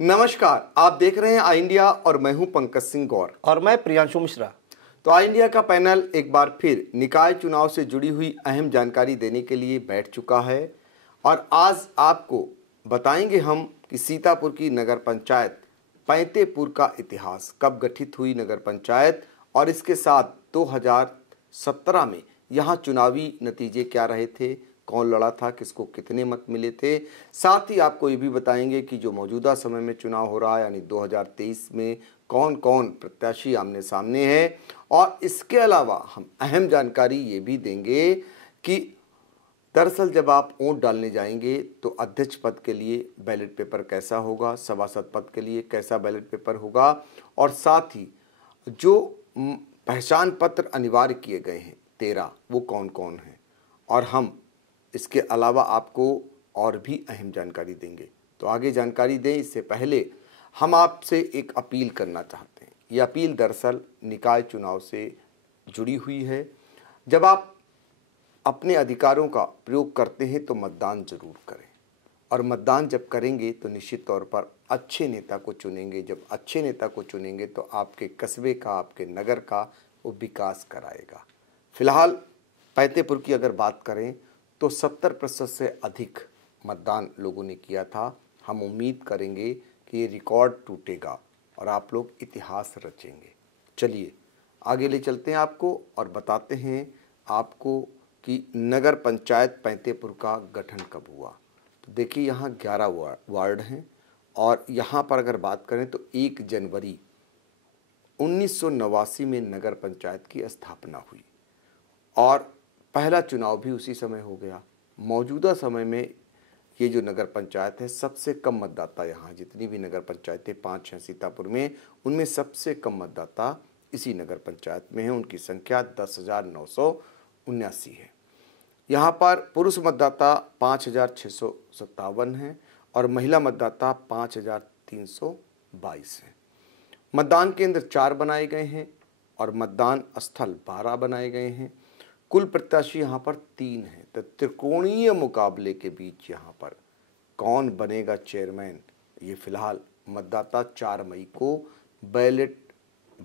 नमस्कार, आप देख रहे हैं आई इंडिया और मैं हूं पंकज सिंह गौर और मैं प्रियांशु मिश्रा। तो आई इंडिया का पैनल एक बार फिर निकाय चुनाव से जुड़ी हुई अहम जानकारी देने के लिए बैठ चुका है और आज आपको बताएंगे हम कि सीतापुर की नगर पंचायत पैंतेपुर का इतिहास, कब गठित हुई नगर पंचायत और इसके साथ 2017 में यहाँ चुनावी नतीजे क्या रहे थे, कौन लड़ा था, किसको कितने मत मिले थे। साथ ही आपको ये भी बताएंगे कि जो मौजूदा समय में चुनाव हो रहा है यानी 2023 में कौन कौन प्रत्याशी आमने सामने हैं। और इसके अलावा हम अहम जानकारी ये भी देंगे कि दरअसल जब आप वोट डालने जाएंगे तो अध्यक्ष पद के लिए बैलेट पेपर कैसा होगा, सभासद पद के लिए कैसा बैलेट पेपर होगा और साथ ही जो पहचान पत्र अनिवार्य किए गए हैं 13, वो कौन कौन हैं। और हम इसके अलावा आपको और भी अहम जानकारी देंगे। तो आगे जानकारी दें इससे पहले हम आपसे एक अपील करना चाहते हैं। ये अपील दरअसल निकाय चुनाव से जुड़ी हुई है। जब आप अपने अधिकारों का प्रयोग करते हैं तो मतदान जरूर करें और मतदान जब करेंगे तो निश्चित तौर पर अच्छे नेता को चुनेंगे। जब अच्छे नेता को चुनेंगे तो आपके कस्बे का, आपके नगर का वो विकास कराएगा। फिलहाल पैंतेपुर की अगर बात करें तो 70% से अधिक मतदान लोगों ने किया था। हम उम्मीद करेंगे कि ये रिकॉर्ड टूटेगा और आप लोग इतिहास रचेंगे। चलिए आगे ले चलते हैं आपको और बताते हैं आपको कि नगर पंचायत पैंतेपुर का गठन कब हुआ। तो देखिए यहाँ 11 वार्ड हैं और यहाँ पर अगर बात करें तो 1 जनवरी 1989 में नगर पंचायत की स्थापना हुई और पहला चुनाव भी उसी समय हो गया। मौजूदा समय में ये जो नगर पंचायत है सबसे कम मतदाता, यहाँ जितनी भी नगर पंचायतें 5 हैं सीतापुर में, उनमें सबसे कम मतदाता इसी नगर पंचायत में है। उनकी संख्या 10,979 है। यहाँ पर पुरुष मतदाता 5,657 हैं और महिला मतदाता 5,322 हैं। मतदान केंद्र 4 बनाए गए हैं और मतदान स्थल 12 बनाए गए हैं। कुल प्रत्याशी यहाँ पर 3 हैं। तो त्रिकोणीय मुकाबले के बीच यहाँ पर कौन बनेगा चेयरमैन, ये फिलहाल मतदाता 4 मई को बैलेट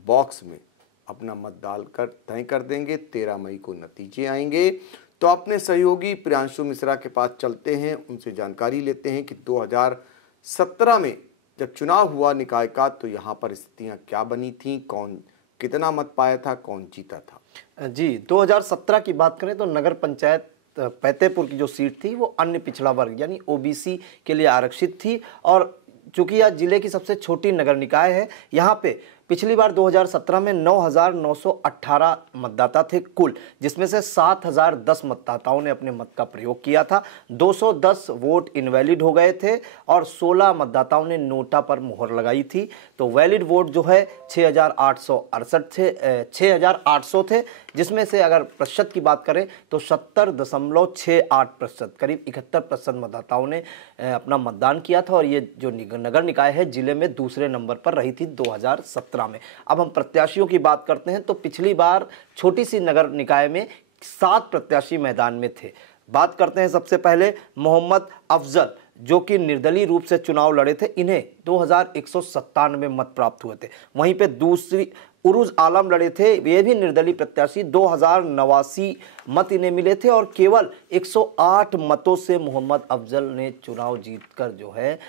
बॉक्स में अपना मत डालकर तय कर देंगे। 13 मई को नतीजे आएंगे। तो अपने सहयोगी प्रियांशु मिश्रा के पास चलते हैं, उनसे जानकारी लेते हैं कि 2017 में जब चुनाव हुआ निकाय का तो यहाँ पर स्थितियाँ क्या बनी थी, कौन कितना मत पाया था, कौन जीता था। जी, 2017 की बात करें तो नगर पंचायत पैंतेपुर की जो सीट थी वो अन्य पिछड़ा वर्ग यानी ओबीसी के लिए आरक्षित थी और चूंकि यह जिले की सबसे छोटी नगर निकाय है, यहाँ पे पिछली बार 2017 में 9,918 मतदाता थे कुल, जिसमें से 7,010 मतदाताओं ने अपने मत का प्रयोग किया था। 210 वोट इनवैलिड हो गए थे और 16 मतदाताओं ने नोटा पर मुहर लगाई थी। तो वैलिड वोट जो है 6,800 थे, जिसमें से अगर प्रतिशत की बात करें तो 70.68%, करीब 71% मतदाताओं ने अपना मतदान किया था और ये जो नगर निकाय है जिले में दूसरे नंबर पर रही थी 2017 में। अब हम प्रत्याशियों की बात करते हैं तो पिछली बार छोटी सी नगर निकाय में 7 प्रत्याशी मैदान में थे। बात करते हैं सबसे पहले मोहम्मद अफजल, जो कि निर्दलीय रूप से चुनाव लड़े थे। इन्हें 2197 मत प्राप्त हुए थे। वहीं पे दूसरी उरुज आलम लड़े थे, ये भी निर्दलीय प्रत्याशी, 2089 मत इन्हें मिले थे और केवल 108 मतों से मोहम्मद अफजल ने चुनाव जीतकर जो है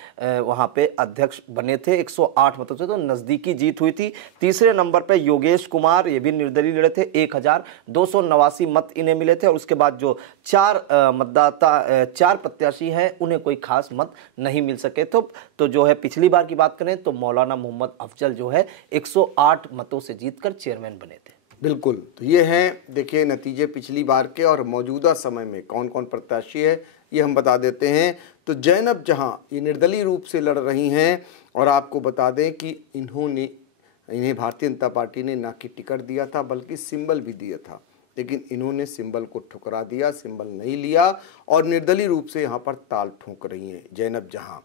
वहाँ पे अध्यक्ष बने थे। 108 मतों से तो नज़दीकी जीत हुई थी। तीसरे नंबर पे योगेश कुमार, ये भी निर्दलीय लड़े थे, 1,289 मत इन्हें मिले थे और उसके बाद जो 4 प्रत्याशी हैं उन्हें कोई खास मत नहीं मिल सके। तो जो है पिछली बार की बात करें तो मौलाना मोहम्मद अफजल जो है 108 मतों से जीतकर चेयरमैन बने थे। बिल्कुल, तो ये हैं देखिए नतीजे पिछली बार के और मौजूदा समय में कौन कौन प्रत्याशी है ये हम बता देते हैं। तो जैनब जहां ये निर्दलीय रूप से लड़ रही हैं और आपको बता दें कि इन्हें भारतीय जनता पार्टी ने ना कि टिकट दिया था बल्कि सिंबल भी दिया था, लेकिन इन्होंने सिंबल को ठुकरा दिया, सिंबल नहीं लिया और निर्दलीय रूप से यहाँ पर ताल ठोक रही हैं जैनब जहां,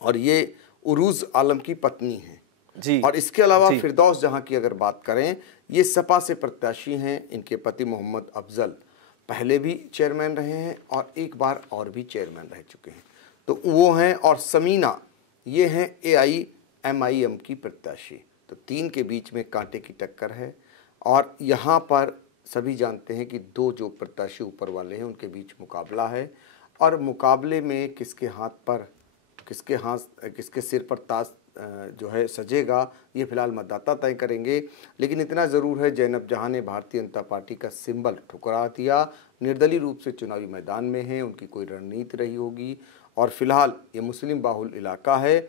और ये उरूज आलम की पत्नी हैं जी। और इसके अलावा फिरदौस जहां की अगर बात करें, ये सपा से प्रत्याशी हैं। इनके पति मोहम्मद अफजल पहले भी चेयरमैन रहे हैं और एक बार और भी चेयरमैन रह चुके हैं, तो वो हैं। और समीना ये हैं AIMIM की प्रत्याशी। तो 3 के बीच में कांटे की टक्कर है और यहाँ पर सभी जानते हैं कि 2 जो प्रत्याशी ऊपर वाले हैं उनके बीच मुकाबला है और मुकाबले में किसके सिर पर ताज जो है सजेगा ये फिलहाल मतदाता तय करेंगे। लेकिन इतना ज़रूर है, ज़ैनब जहां ने भारतीय जनता पार्टी का सिंबल ठुकरा दिया, निर्दलीय रूप से चुनावी मैदान में हैं, उनकी कोई रणनीति रही होगी और फिलहाल ये मुस्लिम बाहुल इलाका है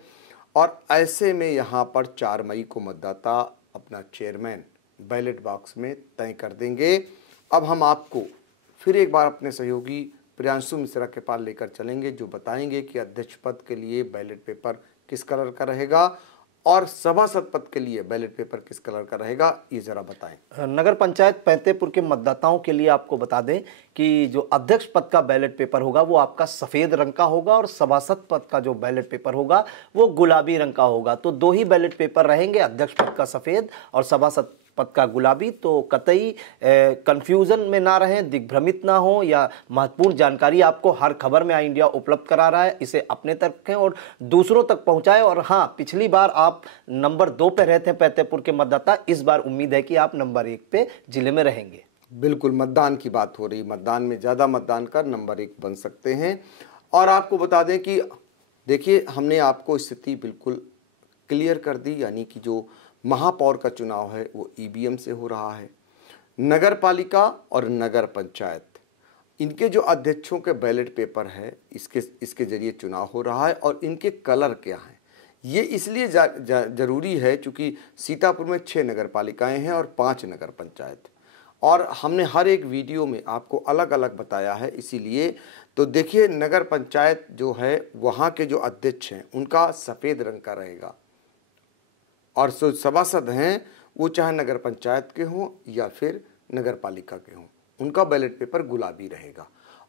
और ऐसे में यहाँ पर 4 मई को मतदाता अपना चेयरमैन बैलेट बॉक्स में तय कर देंगे। अब हम आपको फिर एक बार अपने सहयोगी प्रियांशु मिश्रा के पास लेकर चलेंगे जो बताएंगे कि अध्यक्ष पद के लिए बैलेट पेपर किस कलर का रहेगा और सभासद पद के लिए बैलेट पेपर किस कलर का रहेगा, ये जरा बताएं। नगर पंचायत पैंतेपुर के मतदाताओं के लिए आपको बता दें कि जो अध्यक्ष पद का बैलेट पेपर होगा वो आपका सफ़ेद रंग का होगा और सभासद पद का जो बैलेट पेपर होगा वो गुलाबी रंग का होगा। तो 2 ही बैलेट पेपर रहेंगे, अध्यक्ष पद का सफ़ेद और सभासद पद का गुलाबी। तो कतई कंफ्यूजन में ना रहें, दिग्भ्रमित ना हो, या महत्वपूर्ण जानकारी आपको हर खबर में आई इंडिया उपलब्ध करा रहा है, इसे अपने तक रखें और दूसरों तक पहुंचाएं। और हाँ, पिछली बार आप नंबर 2 पे रहते हैं पैंतेपुर के मतदाता, इस बार उम्मीद है कि आप नंबर 1 पे जिले में रहेंगे। बिल्कुल, मतदान की बात हो रही, मतदान में ज़्यादा मतदान कर नंबर 1 बन सकते हैं। और आपको बता दें कि देखिए, हमने आपको स्थिति बिल्कुल क्लियर कर दी, यानी कि जो महापौर का चुनाव है वो EVM से हो रहा है। नगर पालिका और नगर पंचायत, इनके जो अध्यक्षों के बैलेट पेपर है इसके जरिए चुनाव हो रहा है और इनके कलर क्या हैं ये इसलिए ज़रूरी है क्योंकि सीतापुर में 6 नगर पालिकाएँ हैं और 5 नगर पंचायत, और हमने हर एक वीडियो में आपको अलग अलग बताया है। इसीलिए तो देखिए, नगर पंचायत जो है वहाँ के जो अध्यक्ष हैं उनका सफ़ेद रंग का रहेगा और जो सभासद हैं वो चाहे नगर पंचायत के हों या फिर नगर पालिका के हों, उनका बैलेट पेपर गुलाबी रहेगा।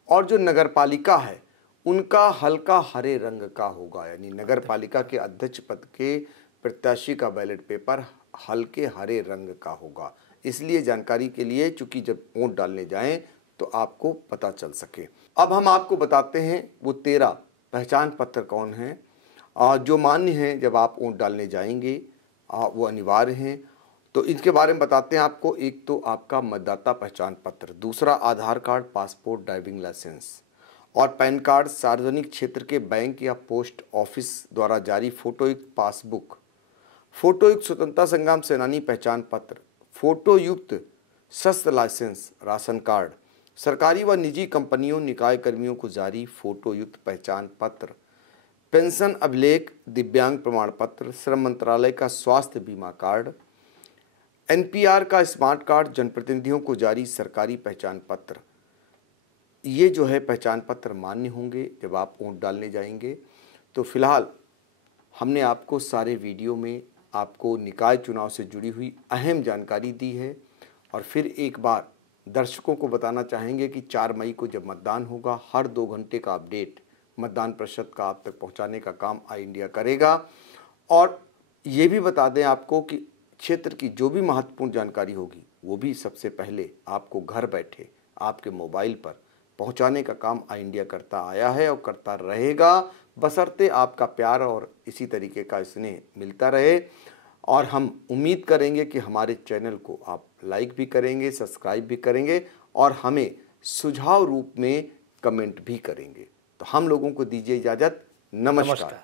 और जो नगर पालिका है उनका हल्का हरे रंग का होगा, यानी नगर पालिका के अध्यक्ष पद के प्रत्याशी का बैलेट पेपर हल्के हरे रंग का होगा। इसलिए जानकारी के लिए, चूँकि जब वोट डालने जाएं तो आपको पता चल सके। अब हम आपको बताते हैं वो 13 पहचान पत्र कौन हैं जो मान्य हैं जब आप वोट डालने जाएंगे, वो अनिवार्य हैं। तो इनके बारे में बताते हैं आपको। एक तो आपका मतदाता पहचान पत्र, दूसरा आधार कार्ड, पासपोर्ट, ड्राइविंग लाइसेंस और पैन कार्ड, सार्वजनिक क्षेत्र के बैंक या पोस्ट ऑफिस द्वारा जारी फोटोयुक्त पासबुक, फोटोयुक्त स्वतंत्रता संग्राम सेनानी पहचान पत्र, फोटोयुक्त शस्त्र लाइसेंस, राशन कार्ड, सरकारी व निजी कंपनियों निकाय कर्मियों को जारी फोटोयुक्त पहचान पत्र, पेंशन अभिलेख, दिव्यांग प्रमाण पत्र, श्रम मंत्रालय का स्वास्थ्य बीमा कार्ड, NPR का स्मार्ट कार्ड, जनप्रतिनिधियों को जारी सरकारी पहचान पत्र, ये जो है पहचान पत्र मान्य होंगे जब आप वोट डालने जाएंगे। तो फिलहाल हमने आपको सारे वीडियो में आपको निकाय चुनाव से जुड़ी हुई अहम जानकारी दी है और फिर एक बार दर्शकों को बताना चाहेंगे कि 4 मई को जब मतदान होगा, हर 2 घंटे का अपडेट मतदान प्रतिशत का आप तक पहुंचाने का काम आई इंडिया करेगा। और ये भी बता दें आपको कि क्षेत्र की जो भी महत्वपूर्ण जानकारी होगी वो भी सबसे पहले आपको घर बैठे आपके मोबाइल पर पहुंचाने का काम आई इंडिया करता आया है और करता रहेगा, बशर्ते आपका प्यार और इसी तरीके का स्नेह मिलता रहे। और हम उम्मीद करेंगे कि हमारे चैनल को आप लाइक भी करेंगे, सब्सक्राइब भी करेंगे और हमें सुझाव रूप में कमेंट भी करेंगे। तो हम लोगों को दीजिए इजाज़त। नमस्कार।